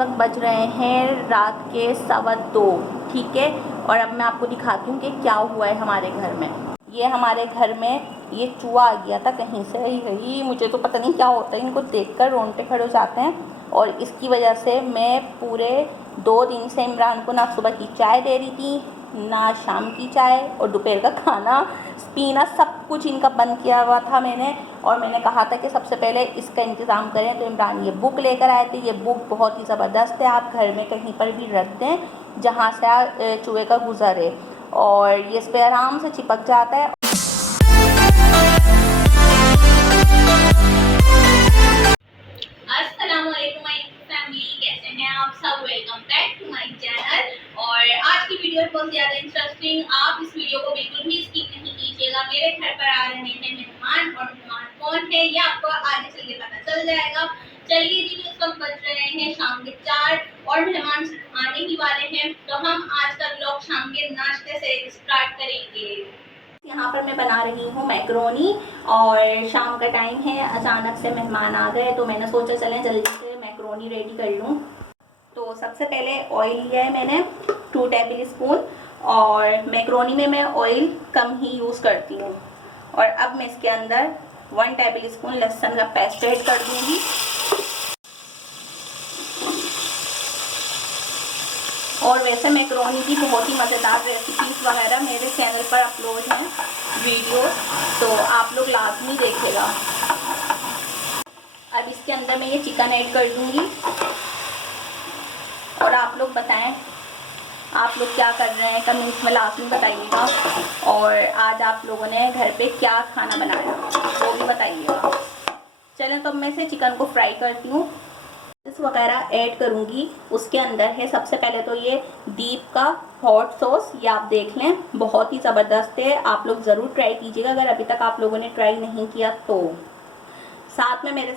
वक्त बज रहे हैं रात के 2:15, ठीक है। और अब मैं आपको दिखाती हूँ कि क्या हुआ है हमारे घर में। ये हमारे घर में ये चूहा आ गया था कहीं से ही, मुझे तो पता नहीं क्या होता है, इनको देखकर रोंगटे खड़े हो जाते हैं। और इसकी वजह से मैं पूरे 2 दिन से इमरान को ना सुबह की चाय दे रही थी, ना शाम की चाय, और दोपहर का खाना पीना सब कुछ इनका बंद किया हुआ था मैंने। और मैंने कहा था कि सबसे पहले इसका इंतज़ाम करें, तो इमरान ये बुक लेकर आए थे। ये बुक बहुत ही ज़बरदस्त है, आप घर में कहीं पर भी रख दें जहाँ से चूहे का गुज़र है, और ये इस पर आराम से चिपक जाता है। अस्सलामुअलैकुम माय फैमिली, कैसे हैं आप सब? Welcome back to my channel. और आज की वीडियो बहुत ज़्यादा इंटरेस्टिंग, आप इस वीडियो को बिल्कुल भी स्किप नहीं कीजिएगा। मेरे घर पर आ रहे हैं मेहमान, और मेहमान कौन है ये आपको आगे चल के पता चल जाएगा। चलिए जी, इस वक्त बज रहे हैं शाम के 4 और मेहमान आने ही वाले हैं, तो हम आज का व्लॉग शाम के नाश्ते से स्टार्ट करेंगे। यहाँ पर मैं बना रही हूँ मैक्रोनी, और शाम का टाइम है, अचानक से मेहमान आ गए तो मैंने सोचा चलें जल्दी से मैक्रोनी रेडी कर लूँ। तो सबसे पहले ऑयल लिया है मैंने 2 टेबल स्पून, और मैक्रोनी में मैं ऑयल कम ही यूज़ करती हूँ। और अब मैं इसके अंदर 1 टेबल स्पून लहसुन का पेस्ट ऐड कर दूँगी। और वैसे मैक्रोनी की बहुत ही मज़ेदार रेसिपीज़ वगैरह मेरे चैनल पर अपलोड हैं वीडियो, तो आप लोग लाजमी देखेगा। अब इसके अंदर मैं ये चिकन ऐड कर दूँगी, और आप लोग बताएं आप लोग क्या कर रहे हैं, कमेंट्स में लाजमी बताइएगा। और आज आप लोगों ने घर पे क्या खाना बनाया वो भी बताइएगा। चलें, तो मैं से चिकन को फ्राई करती हूँ, इस वगैरह ऐड करूँगी। उसके अंदर है सबसे पहले तो ये दीप का हॉट सॉस, ये आप देख लें, बहुत ही ज़बरदस्त है, आप लोग ज़रूर ट्राई कीजिएगा अगर अभी तक आप लोगों ने ट्राई नहीं किया तो। साथ में मेरे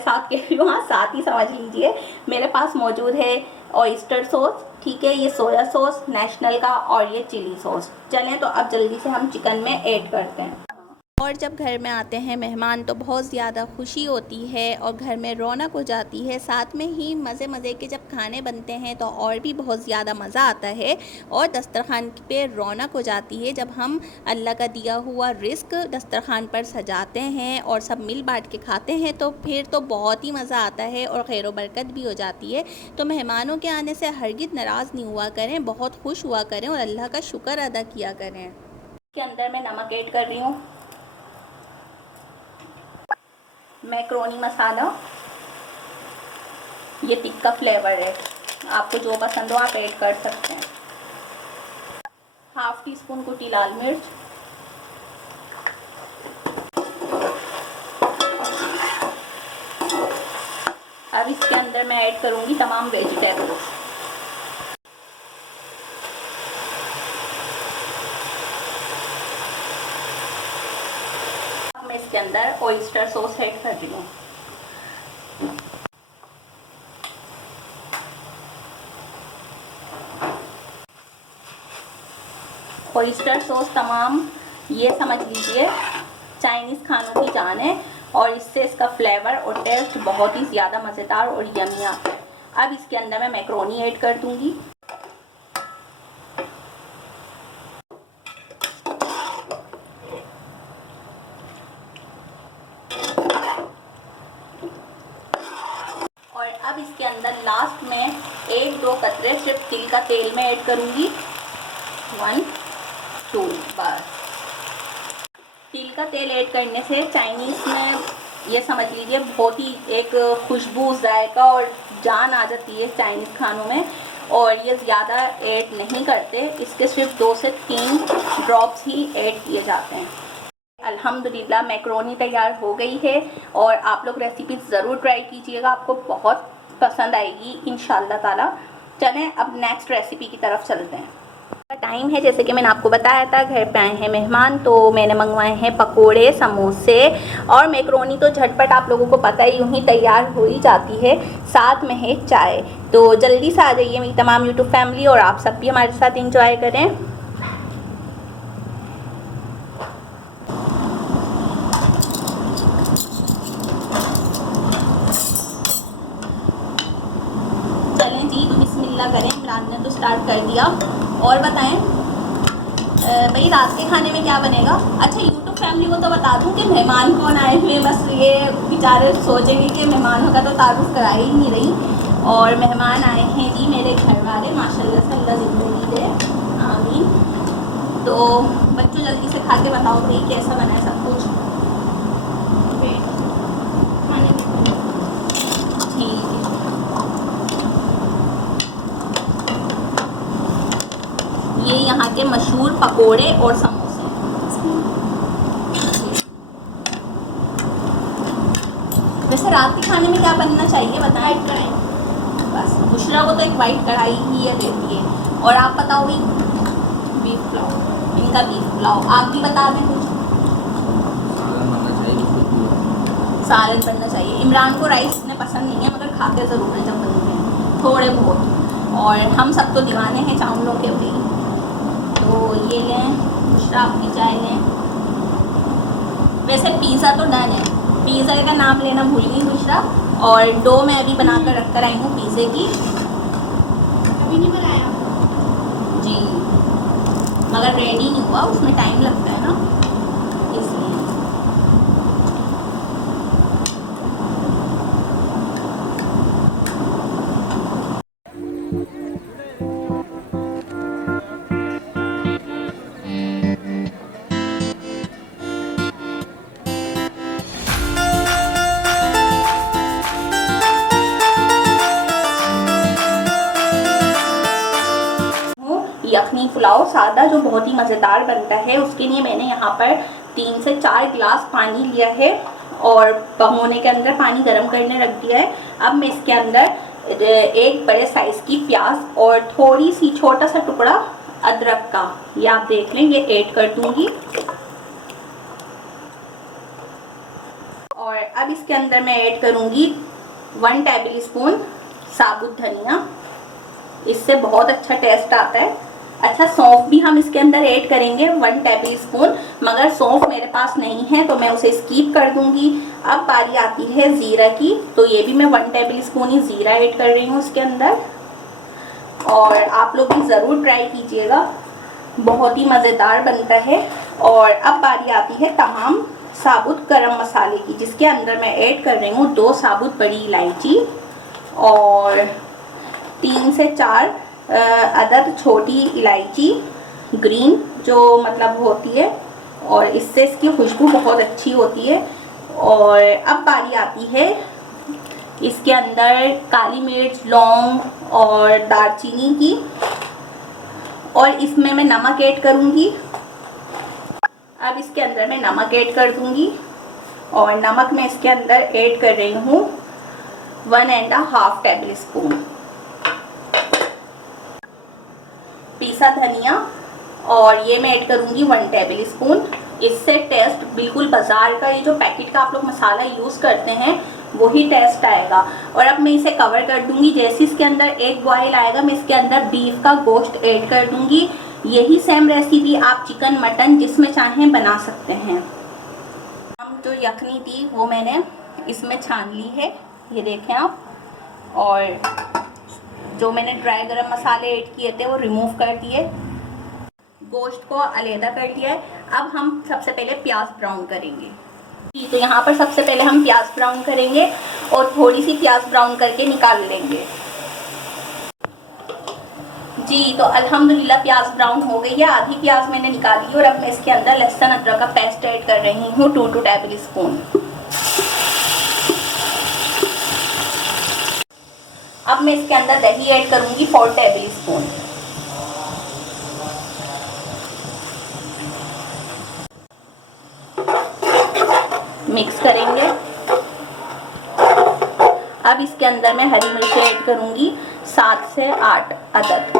साथ के हाँ साथ ही समझ लीजिए, मेरे पास मौजूद है ऑयस्टर सॉस, ठीक है, ये सोया सॉस नेशनल का, और ये चिली सॉस। चलें, तो अब जल्दी से हम चिकन में ऐड करते हैं। और जब घर में आते हैं मेहमान तो बहुत ज़्यादा खुशी होती है और घर में रौनक हो जाती है। साथ में ही मज़े के जब खाने बनते हैं तो और भी बहुत ज़्यादा मज़ा आता है, और दस्तरखान पे रौनक हो जाती है जब हम अल्लाह का दिया हुआ रिज़्क दस्तरखान पर सजाते हैं और सब मिल बांट के खाते हैं, तो फिर तो बहुत ही मज़ा आता है और खैर व बरकत भी हो जाती है। तो मेहमानों के आने से हरगिज़ नाराज़ नहीं हुआ करें, बहुत खुश हुआ करें और अल्लाह का शुक्र अदा किया करें। इसके अंदर मैं नमक ऐड कर रही हूँ, मैक्रोनी मसाला, ये तिक्का फ्लेवर है, आपको जो पसंद हो आप ऐड कर सकते हैं। 1/2 टीस्पून कुटी लाल मिर्च, अब इसके अंदर मैं ऐड करूंगी तमाम वेजिटेबल्स। अब मैं इसके अंदर ऑयस्टर सॉस ऐड कर रही हूँ। ऑयस्टर सॉस तमाम ये समझ लीजिए चाइनीज़ खानों की जान है, और इससे इसका फ्लेवर और टेस्ट बहुत ही ज़्यादा मज़ेदार और यमी आता है। अब इसके अंदर मैं मैक्रोनी ऐड कर दूंगी। और अब इसके अंदर लास्ट में 1-2 कतरे सिर्फ तिल का तेल में ऐड करूंगी, 1, 2 बस। तिल का तेल ऐड करने से चाइनीज़ में ये समझ लीजिए बहुत ही एक खुशबू, जायका और जान आ जाती है चाइनीज़ खानों में। और ये ज़्यादा ऐड नहीं करते, इसके सिर्फ 2 से 3 ड्रॉप्स ही ऐड किए जाते हैं। अल्हम्दुलिल्लाह मैक्रोनी तैयार हो गई है, और आप लोग रेसिपी ज़रूर ट्राई कीजिएगा, आपको बहुत पसंद आएगी इंशाल्लाह ताला। चलें, अब नेक्स्ट रेसिपी की तरफ चलते हैं। टाइम है, जैसे कि मैंने आपको बताया था घर पे आए हैं मेहमान, तो मैंने मंगवाए हैं पकोड़े, समोसे और मैक्रोनी। तो झटपट आप लोगों को पता ही यूँ ही तैयार हो ही जाती है, साथ में है चाय। तो जल्दी से आ जाइए मेरी तमाम यूट्यूब फैमिली, और आप सब भी हमारे साथ इंजॉय करें। करें, इमरान ने तो स्टार्ट कर दिया। और बताएं भाई रात के खाने में क्या बनेगा। अच्छा यूट्यूब फैमिली को तो बता दूं कि मेहमान कौन आए हुए, बस ये बेचारे सोचेंगे कि मेहमानों का तो तारुफ करा ही नहीं रही। और मेहमान आए हैं जी मेरे घर वाले, माशाल्लाह से अल्लाह ज़िंदगी दे, आमीन। तो बच्चों जल्दी से खा के बताओ भाई कैसा बना है सब कुछ। खाने में ठीक है। ये यहाँ के मशहूर पकोड़े और समोसे। वैसे रात के खाने में क्या बनना चाहिए बताएं। कढ़ाई, बस बुशरा को तो एक वाइट कढ़ाई ही ये देती है। और आप बताओ भाई। बीफ पुलाव, इनका बीफ पुलाव। आप भी बता दें कुछ। सालन बनना चाहिए। इमरान को राइस इतने पसंद नहीं है मगर खाते ज़रूर हैं जब बनते हैं थोड़े बहुत। और हम सब तो दीवाने हैं चावलों के भाई। तो ये लें बुशरा, आपकी चाय लें। वैसे पिज़्ज़ा तो डन है, पिज़्ज़ा का नाम लेना भूल गई बुशरा। और डो मैं अभी बना कर रख कर आई हूँ पिज़्ज़े की। अभी नहीं बनाया जी, मगर रेडी नहीं हुआ, उसमें टाइम लगता है ना इसलिए। यखनी पुलाव सादा जो बहुत ही मज़ेदार बनता है, उसके लिए मैंने यहाँ पर 3 से 4 गिलास पानी लिया है और भगोने के अंदर पानी गर्म करने रख दिया है। अब मैं इसके अंदर एक बड़े साइज़ की प्याज और थोड़ी सी छोटा सा टुकड़ा अदरक का, ये आप देख लें, ये ऐड कर दूँगी। और अब इसके अंदर मैं ऐड करूँगी 1 टेबल स्पून साबुत धनिया, इससे बहुत अच्छा टेस्ट आता है। अच्छा सौंफ भी हम इसके अंदर ऐड करेंगे 1 टेबल स्पून, मगर सौंफ मेरे पास नहीं है तो मैं उसे स्किप कर दूंगी। अब बारी आती है ज़ीरा की, तो ये भी मैं 1 टेबल स्पून ही ज़ीरा ऐड कर रही हूँ इसके अंदर। और आप लोग भी ज़रूर ट्राई कीजिएगा, बहुत ही मज़ेदार बनता है। और अब बारी आती है तमाम साबुत गरम मसाले की, जिसके अंदर मैं ऐड कर रही हूँ 2 साबुत बड़ी इलायची और 3 से 4 अदद छोटी इलायची ग्रीन जो मतलब होती है, और इससे इसकी खुशबू बहुत अच्छी होती है। और अब बारी आती है इसके अंदर काली मिर्च, लौंग और दालचीनी की, और इसमें मैं नमक ऐड करूँगी। अब इसके अंदर मैं नमक ऐड कर दूँगी और नमक मैं इसके अंदर ऐड कर रही हूँ 1.5 टेबल स्पून। पिसा धनिया और ये मैं ऐड करूँगी 1 टेबल स्पून। इससे टेस्ट बिल्कुल बाज़ार का ये जो पैकेट का आप लोग मसाला यूज़ करते हैं वही टेस्ट आएगा। और अब मैं इसे कवर कर दूँगी। जैसे इसके अंदर एक बॉयल आएगा मैं इसके अंदर बीफ का गोश्त ऐड कर दूँगी। यही सेम रेसिपी आप चिकन मटन जिसमें चाहें बना सकते हैं। हम जो यखनी थी वो मैंने इसमें छान ली है, ये देखें आप। और जो मैंने ड्राई गरम मसाले ऐड किए थे वो रिमूव कर दिए, गोश्त को अलहदा कर दिया है। अब हम सबसे पहले प्याज ब्राउन करेंगे। तो यहाँ पर सबसे पहले हम प्याज ब्राउन करेंगे और थोड़ी सी प्याज ब्राउन करके निकाल लेंगे जी। तो अल्हम्दुलिल्लाह प्याज ब्राउन हो गई है, आधी प्याज मैंने निकाली और अब मैं इसके अंदर लहसुन अदरक का पेस्ट ऐड कर रही हूँ 2 टेबल स्पून। अब मैं इसके अंदर दही ऐड करूँगी 4 टेबल स्पून। मिक्स करेंगे। अब इसके अंदर मैं हरी मिर्च ऐड करूँगी 7 से 8 अदद।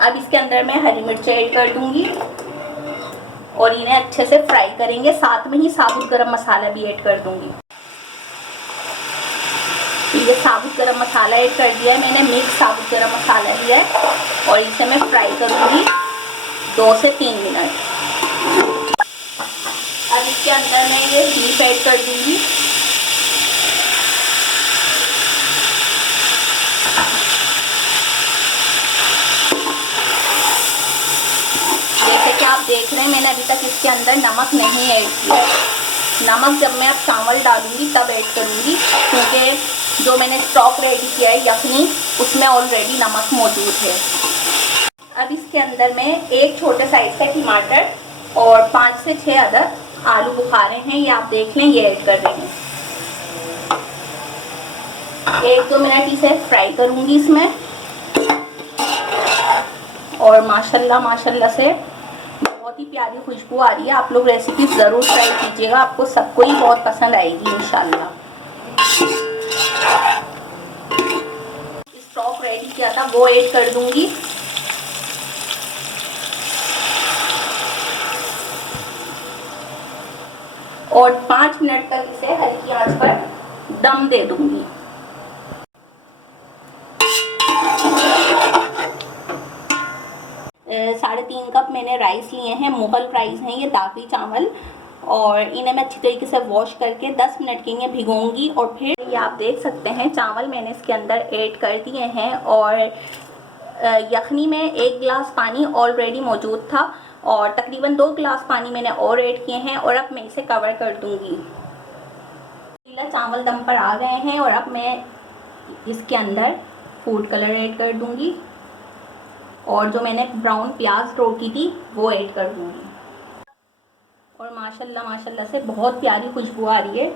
अब इसके अंदर मैं हरी मिर्च ऐड कर दूँगी और इन्हें अच्छे से फ्राई करेंगे। साथ में ही साबुत गरम मसाला भी ऐड कर दूँगी। ये साबुत गरम मसाला ऐड कर दिया है मैंने, मिक्स साबुत गरम मसाला लिया है और इसे मैं फ्राई करूँगी 2 से 3 मिनट। अब इसके अंदर मैं ये बीफ ऐड कर दूँगी। देख रहे हैं मैंने अभी तक इसके अंदर नमक नहीं ऐड किया है। नमक जब मैं अब चावल डालूंगी तब ऐड करूंगी, क्योंकि जो मैंने स्टॉक रेडी किया है यखनी, उसमें ऑलरेडी नमक मौजूद है। अब इसके अंदर मैं एक छोटे साइज़ का टमाटर और 5 से 6 अदद आलू बुखारे हैं, ये आप देख लें, ये ऐड कर रहे हैं। 1-2 मिनट इसे फ्राई करूंगी इसमें। और माशाल्लाह से बहुत ही प्यारी खुशबू आ रही है। आप लोग रेसिपी ज़रूर ट्राई कीजिएगा, आपको सबको ही बहुत पसंद आएगी इंशाल्लाह। स्टॉक रेडी किया था वो ऐड कर दूंगी। और 5 मिनट तक इसे हल्की आंच पर दम दे दूंगी। साढ़े 3 कप मैंने राइस लिए हैं, मुगल राइस हैं ये, दागी चावल, और इन्हें मैं अच्छी तरीके से वॉश करके 10 मिनट के लिए भिगोऊंगी। और फिर ये आप देख सकते हैं चावल मैंने इसके अंदर ऐड कर दिए हैं। और यखनी में 1 गिलास पानी ऑलरेडी मौजूद था और तकरीबन 2 गिलास पानी मैंने और ऐड किए हैं। और अब मैं इसे कवर कर दूंगी। चावल दम पर आ गए हैं और अब मैं इसके अंदर फूड कलर ऐड कर दूंगी और जो मैंने ब्राउन प्याज रोकी थी वो ऐड कर दूंगी। और माशाल्लाह से बहुत प्यारी खुशबू आ रही है।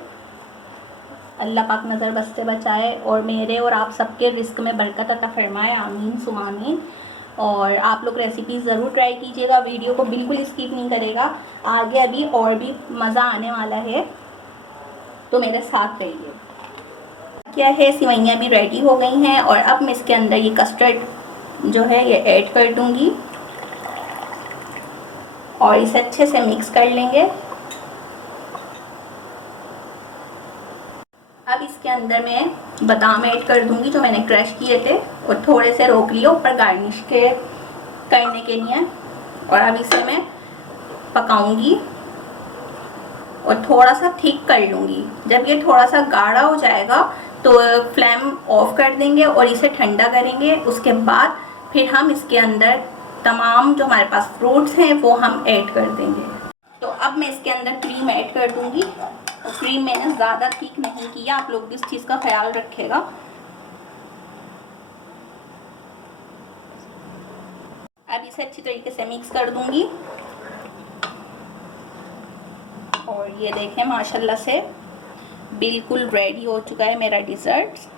अल्लाह पाक नज़र बस से बचाए और मेरे और आप सबके रिस्क में बरकत अता फरमाए, आमीन सुमा आमीन। और आप लोग रेसिपी ज़रूर ट्राई कीजिएगा, वीडियो को बिल्कुल स्किप नहीं करेगा, आगे अभी और भी मज़ा आने वाला है, तो मेरे साथ रहिए। क्या है, सिवैयाँ भी रेडी हो गई हैं और अब मैं इसके अंदर ये कस्टर्ड जो है ये ऐड कर दूंगी और इसे अच्छे से मिक्स कर लेंगे। अब इसके अंदर मैं बादाम ऐड कर दूंगी जो मैंने क्रश किए थे और थोड़े से रोक लिए ऊपर गार्निश के करने के लिए। और अब इसे मैं पकाऊंगी और थोड़ा सा थिक कर लूँगी। जब ये थोड़ा सा गाढ़ा हो जाएगा तो फ्लेम ऑफ कर देंगे और इसे ठंडा करेंगे। उसके बाद फिर हम इसके अंदर तमाम जो हमारे पास फ्रूट्स हैं वो हम ऐड कर देंगे। तो अब मैं इसके अंदर क्रीम ऐड कर दूंगी। और क्रीम मैंने ज़्यादा थिक नहीं किया, आप लोग भी इस चीज़ का ख्याल रखिएगा। अब इसे अच्छी तरीके से मिक्स कर दूंगी और ये देखें माशाल्लाह से बिल्कुल रेडी हो चुका है मेरा डिज़र्ट।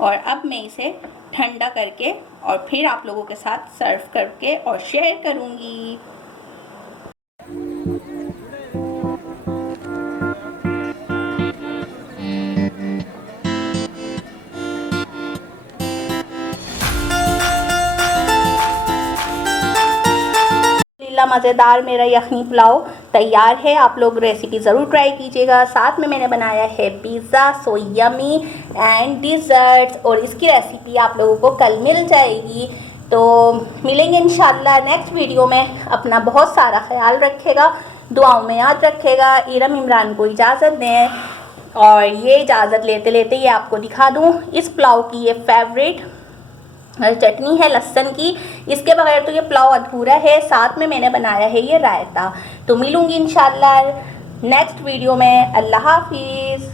और अब मैं इसे ठंडा करके और फिर आप लोगों के साथ सर्व करके और शेयर करूंगी। मज़ेदार मेरा यखनी पुलाव तैयार है, आप लोग रेसिपी ज़रूर ट्राई कीजिएगा। साथ में मैंने बनाया है pizza, so yummy and desserts, और इसकी रेसिपी आप लोगों को कल मिल जाएगी। तो मिलेंगे इंशाल्लाह नेक्स्ट वीडियो में। अपना बहुत सारा ख्याल रखेगा, दुआओं में याद रखेगा। इरम इमरान को इजाज़त दें और ये इजाज़त लेते लेते ये आपको दिखा दूँ इस पुलाव की ये फेवरेट चटनी है लहसुन की। इसके बगैर तो ये पुलाव अधूरा है। साथ में मैंने बनाया है ये रायता। तो मिलूँगी इंशाल्लाह नेक्स्ट वीडियो में। अल्लाह हाफिज़।